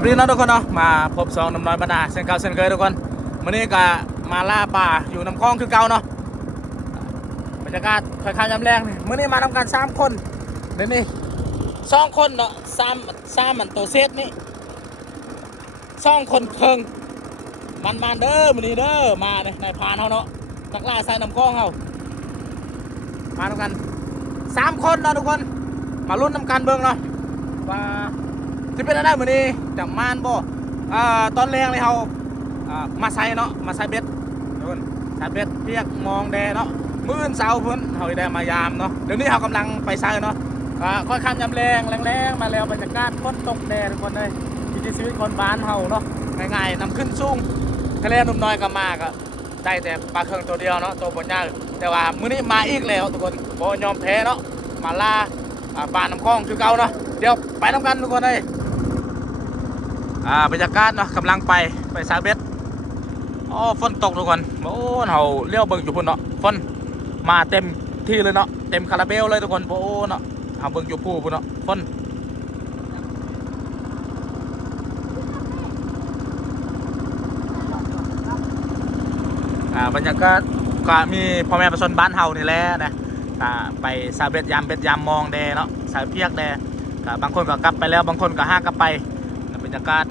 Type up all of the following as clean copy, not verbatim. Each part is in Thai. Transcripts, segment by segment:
วัสดีนะทุกคนเนาะมาพบสองหนุ่มน้อยบรรดาเส้นเก่าเส้นเคยทุกคนวันนี้ก็มาล่าป่าอยู่น้ำคลองคือเก่าเนาะบรรยากาศค่อยๆยำแรงนี่วันนี้มาทำการ3 คนเดี๋ยวนี้2 คนเนาะสามมันโตเซตนี่2 คนเคิงมันเด้อวันนี้เด้อมาเนี่ยนายพานเขาเนาะนักล่าสายน้ำคลองเขามาทำกัน3 คนเนาะทุกคนมาลุ้นน้ำกันเบิ่งเนาะว่าที่เป็นอะไรมือนี้จับมานบ่ตอนแรงเลยเขามาใส่เนาะมาใส่เบ็ดทุกคนใส่เบ็ดเพียกมองแดเนาะมื้อเสาร์เพิ่นเขาได้มายามเนาะเดี๋ยวนี้เขากำลังไปใส่เนาะค่อยข้ามยำแรงมาแล้วบรรยากาศฝนตกแดดทุกคนเลยวิถีชีวิตคนบ้านเฮาเนาะง่ายๆนำขึ้นสูงทะเลนุ่มน้อยก็มาก็ได้แต่ปลาเคิงตัวเดียวเนาะตัวบ่ใหญ่แต่ว่ามื้อนี้มาอีกแล้วทุกคนบ่ยอมแพ้เนาะมาล่าบ้านน้ำคลองคือเก่าเนาะเดี๋ยวไปน้ำกันทุกคนเลยบรรยากาศเนาะกำลังไปซาเบ็ดฝนตกทุกคนโอ้เราเลี้ยวเบิ่งอยู่พุ่นเนาะฝนมาเต็มที่เลยเนาะเต็มคาราเบลเลยทุกคนโอ้เนาะเอาเบิ่งอยู่พุ่นเนาะฝนบรรยากาศก็มีพ่อแม่ประชาชนบ้านเฮานี่แหละนะไปซาเบ็ดยามมองแดเนาะสายเพียกแดบางคนก็กลับไปแล้วบางคนก็ห้ากลับไปบรรยากาศ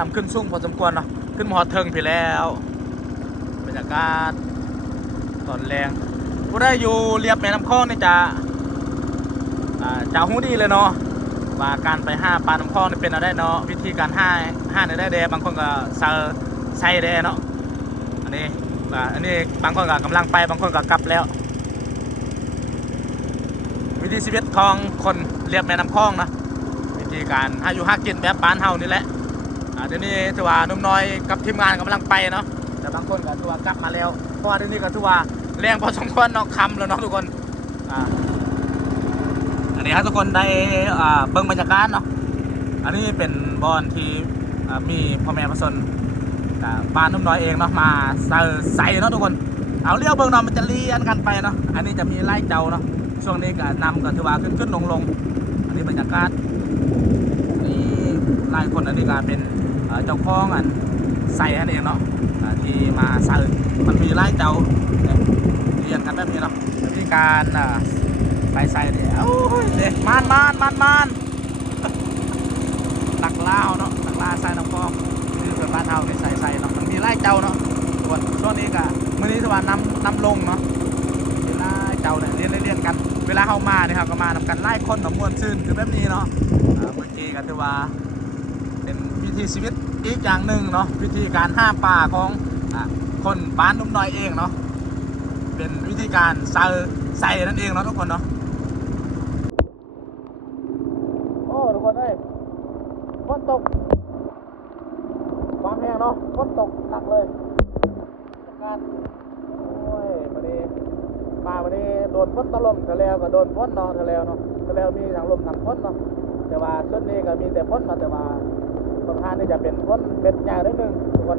นำขึ้นสูงพอสมควรเนาะขึ้นมอเทิงไปแล้วบรรยากาศตอนแรงผู้ได้อยู่เรียบแม่น้ำคลองนี่จะหูดีเลยเนาะว่าการไปห้าปลาน้ำคลองนี่เป็นอะไรเนาะวิธีการห้าในได้แดบางคนก็ใส่แดเนาะอันนี้บางคนก็กำลังไปบางคนก็กลับแล้ววิธีชีวิตของคนเรียบแม่น้ำคลองนะวิธีการหาอยู่หากินแบบบ้านเฮานี่แหละเดี๋ยวนี้ถือว่านุ่มน้อยกับทีมงานกำลังไปเนาะแต่บางคนก็ถือว่ากลับมาแล้วเพราะว่าเดี๋ยวนี้ก็ถือว่าแรงพอสมควรเนาะคำแล้วเนาะทุกคนอันนี้ครับทุกคนได้เบิ่งบรรยากาศเนาะอันนี้เป็นบอลที่มีพ่อแม่ประชาชนบ้านนุ่มน้อยเองเนาะมาใส่เนาะทุกคนเอาเลี้ยวเบิ่งเนาะมันจะเลี้ยนกันไปเนาะอันนี้จะมีไล่เจ้าเนาะช่วงนี้ก็นำก็ถือว่าขึ้นลงอันนี้บรรยากาศนี่ไล่คนอันนี้ก็เป็นเจ้าของใส่นั่นเองเนาะที่มาใส่มันมีไล่เจ้าเรียนกันแบบนี้เนาะวิธีการไปใส่เนี่ยโอ้ยเนี่ยมันหลักล่าเนาะหลักล่าใส่น้ำคลองนี่เป็นบ้านเฮาเนี่ยใส่เนาะมันมีไล่เจ้าเนาะส่วนช่วงนี้ก็มื้อนี้ถือว่าน้ำลงเนาะมีไล่เจ้าเนี่ยเรียนกันเวลาเฮามาเนี่ยเขาก็มานำกันไล่คนแบบมวนซื่นคือแบบนี้เนาะเมื่อกี้ก็ถือว่าเป็นวิถีชีวิตอีกอย่างหนึ่งเนาะวิธีการห้าป่าของคนบ้านนุ่มน้อยเองเนาะเป็นวิธีการใส่นั่นเองเนาะทุกคนเนาะโอ้ทุกคนเอ้ยฝนตกความแห้งเนาะฝนตกหนักเลยการโอ้ยวันนี้โดนฝนตะลมทะเลก็โดนฝนเนาะทะเลเนาะทะเลมีทางลมทางฝนเนาะแต่ว่าช่วงนี้ก็มีแต่ฝนมาแต่ว่าบางท่านนี่จะเป็นฝนเม็ดใหญ่นิดนึงทุกคน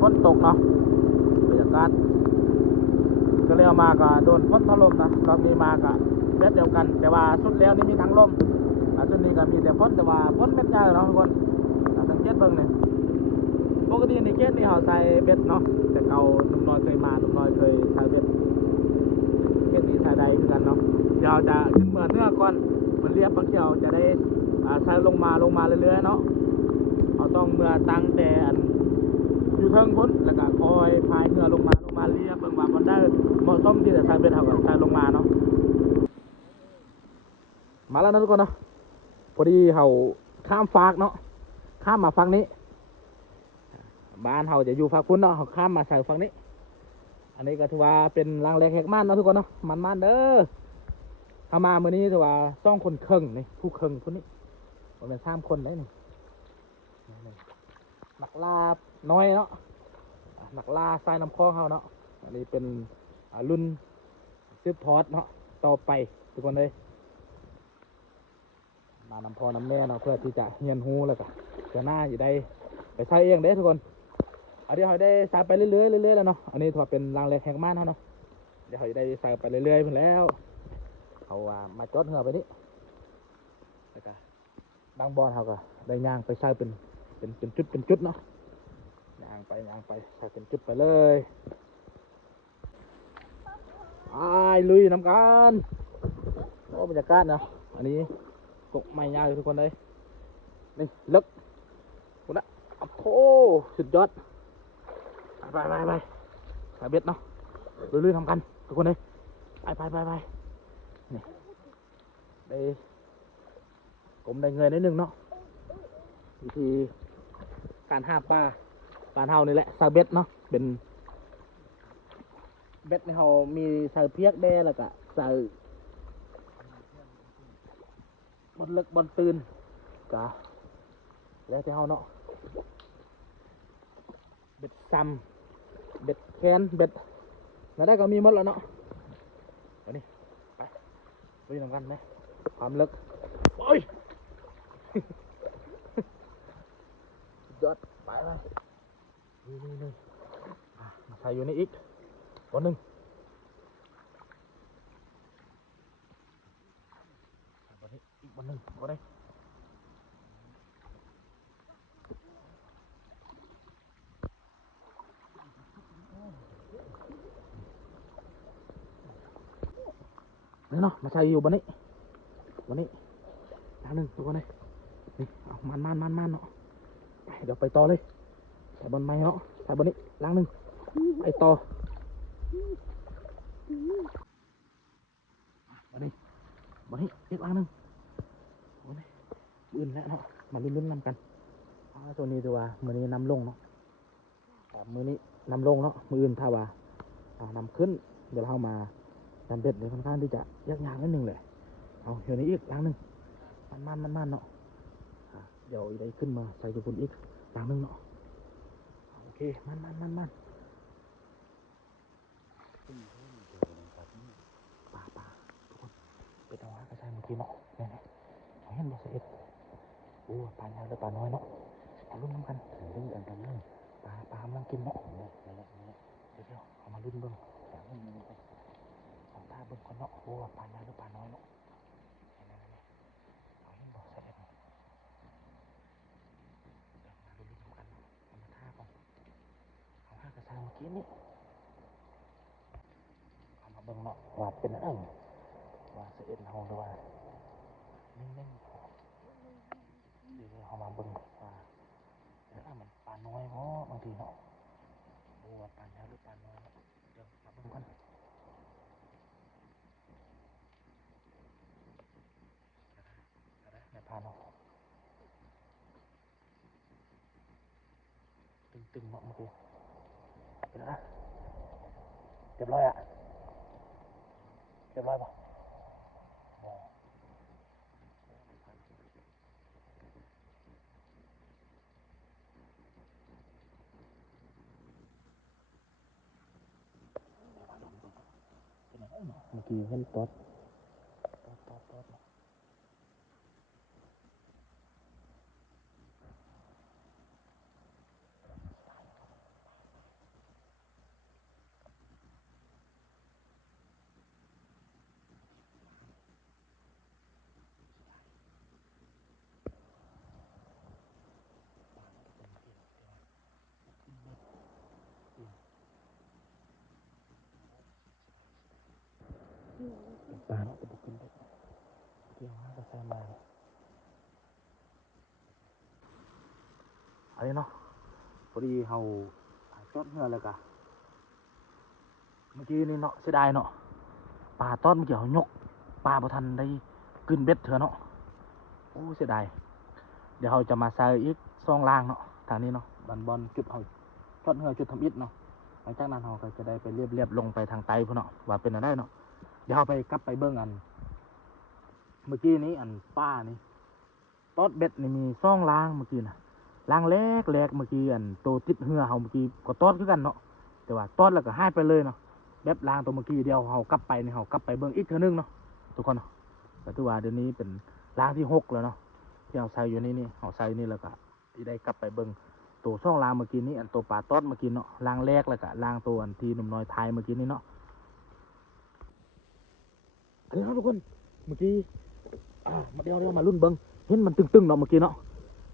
ฝนตกเนาะบรรยากาศก็เรียกมาก็โดนฝนถล่มนะรอบนี้มาก็เม็ดเดียวกันแต่ว่าสุดแล้วนี่มีทางลมช่วงนี้ก็มีแต่ฝนแต่ว่าฝนเม็ดใหญ่เนาะทุกคนสังเกตเบิ่งเนี่ยปกติในเกตนี่เขาใส่เบ็ดเนาะแต่เก่านุ่มน้อยเคยมานุ่มน้อยเคยใส่เบ็ดเกตนี้ใส่ใดเหมือนกันเนาะเดี๋ยวจะขึ้นเมื่อเนื้อก่อนมันเรียบบางเที่ยวจะได้ใส่ลงมาเรื่อยๆเนาะเราต้องเมื่อตั้งแต่อยู่เทิงพ้นแล้วก็คอยพายเรือลงมาเรียบเบิ่งว่ามันได้เหมาะสมที่จะใส่เบ็ดเท่ากับใส่ลงมาเนาะมาแล้วนะทุกคนเนาะพอดีเขาข้ามฟากเนาะข้ามมาฝั่งนี้บ้านเขาจะอยู่ฝั่งพุ่นเนาะเขาข้ามมาใส่ฝั่งนี้อันนี้ก็ถือว่าเป็นรางแรกแหกม่านเนาะทุกคนเนาะมันเด้อถ้ามาเมื่อนี้ถือว่า2 คนครึ่งนี่ผู้ครึ่งคนนี้ผมเป็น3 คนได้นี่หนักลาน้อยเนาะหนักลาทรายน้ำคลองเขาเนาะอันนี้เป็นรุ่นสืบทอดเนาะต่อไปทุกคนเลยมาน้ำพอน้ำแม่เนาะเพื่อที่จะเฮียนหูแล้วก็จะหน้าอยู่ได้ไปใช้เองได้ทุกคนเดี๋ยวเขาได้ใส่ไปเรื่อยๆแล้วเนาะอันนี้ถือว่าเป็นรางแรกแห่งม่านเขาเนาะเดี๋ยวเขาได้ใส่ไปเรื่อยๆเพื่อนแล้วเขามาจดเหือไปนี่ แล้วก็บางบอลเขาก็ได้ย่างไปใส่เป็นจุดเนาะย่างไปใส่เป็นจุดไปเลยลุยน้ำกันโอ้บรรยากาศเนาะอันนี้กบไม้ยาวอยู่ทุกคนเลยนี่ลึกคุณนะโอ้สุดยอดไปสายเบ็ดเนาะลุยทำกันทุกคนเลยไปนี่ได้ผมได้เงินนิดนึงเนาะวิธีการหาปลาเฮานี่แหละสายเบ็ดเนาะเป็นเบ็ดในเฮามีสายเพียกแด่แล้วก็สายบอลเลิกบอลตื่นกะแล้วที่เฮาเนาะเบ็ดซ้ำเบ็ดแคนเบ็ดมาได้ก็มีหมดแล้วเนาะวันนี้ไปทำกันไหมความลึกโอ้ย ยอดไปเลยนี่มาใส่อยู่นี่อีกคนหนึ่งคนนี้อีกคนหนึ่งคนนี้นี่เนาะมาใส่อยู่บนนี้ทางหนึ่งทุกคนเลยนี่เอามันเนาะเดี๋ยวไปต่อเลยใส่บนไม้เนาะใส่บนนี้ล้างหนึ่งไปต่อบนนี้อีกล้างหนึ่งบนนี้อื่นแล้วเนาะมาลุ้นนำกันตัวนี้ตัวมือนี้นำลงเนาะมือนี้นำลงเนาะมืออื่นถ้าว่านำขึ้นเดี๋ยวเรามาทำเบ็ดเลยค่อนข้างที่จะยากนิดนึงเลยเอาเดี๋ยวนี้อีกล้างหนึ่งมันเนาะเดี๋ยวได้ขึ้นมาใส่ตัวปุ่นอีกล้างหนึ่งเนาะโอเคมันป่าทุกคนไปเอากระชายเมื่อกี้เนาะเนี่ยเห็นบ่เสร็จโอ้ปลาใหญ่หรือปลาน้อยเนาะมาลุ้นกันเลยปลากำลังกินเนาะเดี๋ยวเอามาลุ้นเบิ่งของตาเบิ่งก่อนเนาะโอ้ปลาใหญ่หรือปลาน้อยเนาะเอาเห็นบ่เสร็จมาลุ้นกันเอามาท่าก่อนเอาห้ากระชายเมื่อกี้นี่เอามาเบิ่งเนาะว่าเป็นอะไรว่าเสร็จห้องหรือว่านิ่งเดี๋ยวเอามาเบิ่งว่ามันปลาน้อยเพราะบางทีเนาะโอ้ปลาใหญ่หรือปลาน้อยเนาะเดี๋ยวมาเบิ่งกันไม่พาเนาะตึงเนาะเมื่อกี้เป็นอะไรเรียบร้อยป่ะเมื่อกี้เห็นต๊อดปลาเนาะตะบุกขึ้นไปเกี่ยวห้ากระแสมาอันนี้เนาะพอดีเขาต้นเหือเลยกะเมื่อกี้นี่เนาะเสียดายเนาะปลาต้นเมื่อกี้เขายกปลาบ่ทันได้ขึ้นเบ็ดเถอะเนาะโอ้เสียดายเดี๋ยวเขาจะมาใส่อีกซองล่างเนาะทางนี้เนาะบอลจุดเขาต้นเหือจุดทำอิฐเนาะหลังจากนั้นเขาก็จะได้ไปเรียบลงไปทางไตพุ่นเนาะว่าเป็นอะไรเนาะเดี๋ยวเขาไปกลับไปเบิ้งอันเมื่อกี้นี้อันป้านี่ตอดเบ็ดนี่มีซ่องล้างเมื่อกี้นะล้างแรกเมื่อกี้อันตัวติดเหือเขาเมื่อกี้ก็ตอดคือกันเนาะแต่ว่าตอดแล้วก็หายไปเลยเนาะแบบล้างตัวเมื่อกี้เดียวเขากลับไปนี่เขากลับไปเบิ้งอีกเท่านึงเนาะทุกคนเนาะแต่ถือว่าเดี๋ยวนี้เป็นล้างที่6แล้วเนาะที่เขาใส่อยู่นี่เขาใส่นี่แล้วก็ที่ได้กลับไปเบิ้งตัวซ่องล้างเมื่อกี้นี้อันตัวปลาตอดเมื่อกี้เนาะล้างแรกแล้วก็ล้างตัวอันที่หนุ่มน้อยไทยเมื่อกี้นี้เนาะทุกคนเมื่อกี้ เดี๋ยวมาลุ้นเบิ้งเห็นมันตึงๆเนาะเมื่อกี้เนาะ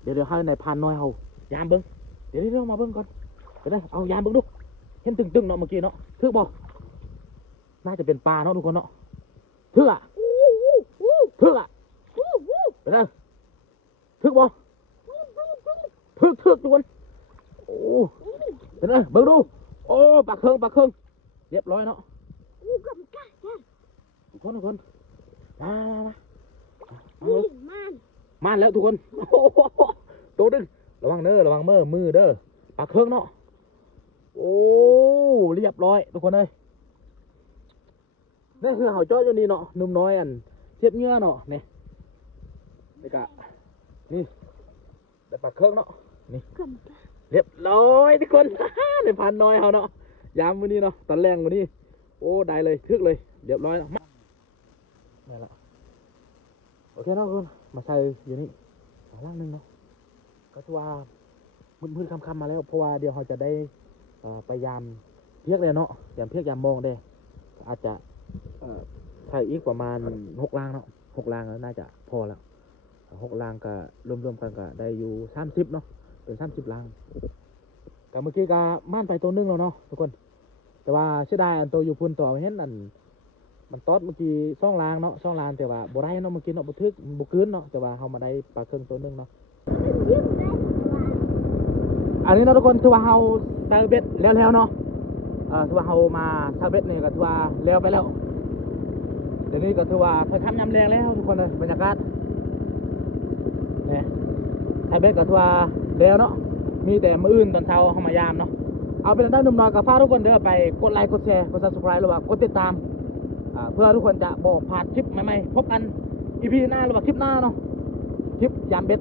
เดี๋ยวให้ในพานน้อยเฮายามเบิ้งเดี๋ยวมาเบิ้งก่อนไปได้เอายามเบิ้งดูเห็นตึงๆเนาะเมื่อกี้เนาะถือบ่น่าจะเป็นปลาเนาะทุกคนเนาะถืออ่ะถืออ่ะไปได้ถือบ่ถือทุกคนโอ้ไปได้เบิ้งดูโอ้ปลาเครื่องเรียบร้อยเนาะทุกคนมามาแล้วทุกคนโตดึงระวังมือเด้อปากเครื่องเนาะโอ้เรียบร้อยทุกคนเลยนี่คือเขาจ้อยอยู่นี่เนาะนุ่มน้อยอันเทียบเนื้อเนาะนี่นี่กะนี่แต่ปากเครื่องเนาะนี่เรียบร้อยทุกคน ในพันน้อยเขาเนาะยามวันนี้เนาะตอนแรงวันนี้โอ้ได้เลยทึกเลยเรียบร้อยแล้วได้แล้วโอเคเนาะทุกคนมาใส่อยู่นี่ล่างนึงเนาะก็ถือว่ามืดๆค่ำๆมาแล้วเพราะว่าเดี๋ยวเราจะได้ไปยามเพียกเลยเนาะยามเพียกยามมองได้อาจจะใส่อีกประมาณ6 ลางเนาะ6 ลางแล้วน่าจะพอแล้ว6 ลางก็รวมๆกันก็ได้อยู่30เนาะเป็น30 ลางกับเมื่อกี้ก็ม่านไปตัวนึงแล้วเนาะทุกคนแต่ว่าเสียดายอันตัวอยู่พุ่นต่อเห็นอันมันตอดเมื่อกี้2 ลางเนาะ2 ลางแต่ว่าบ่ได้เนาะเมื่อกี้เนาะบ่ทึกบ่คืนเนาะแต่ว่าเฮามาได้ปลาเครื่องตัวนึงเนาะอันนี้เนาะทุกคนถือว่าเฮาใส่เบ็ดแล้วเนาะถือว่าเฮามาใส่เบ็ดนี่ก็ถือว่าแล้วไปแล้วเดี๋ยวนี้ก็ถือว่าค่อยค่ำยามแรงแล้วทุกคนเลยบรรยากาศนี่ใส่เบ็ดก็ถือว่าแล้วเนาะมีแต่มื้ออื่นตอนเช้าเฮามายามเนาะเอาเป็นด้านหนุ่มน้อยกับฟ้าทุกคนเด้อไปกดไลค์กดแชร์กด Subscribe หรือว่ากดติดตามเพื่อทุกคนจะบอกผ่านคลิปใหม่ๆพบกัน EP หน้าหรือว่าคลิปหน้าเนาะคลิปยามเบ็ด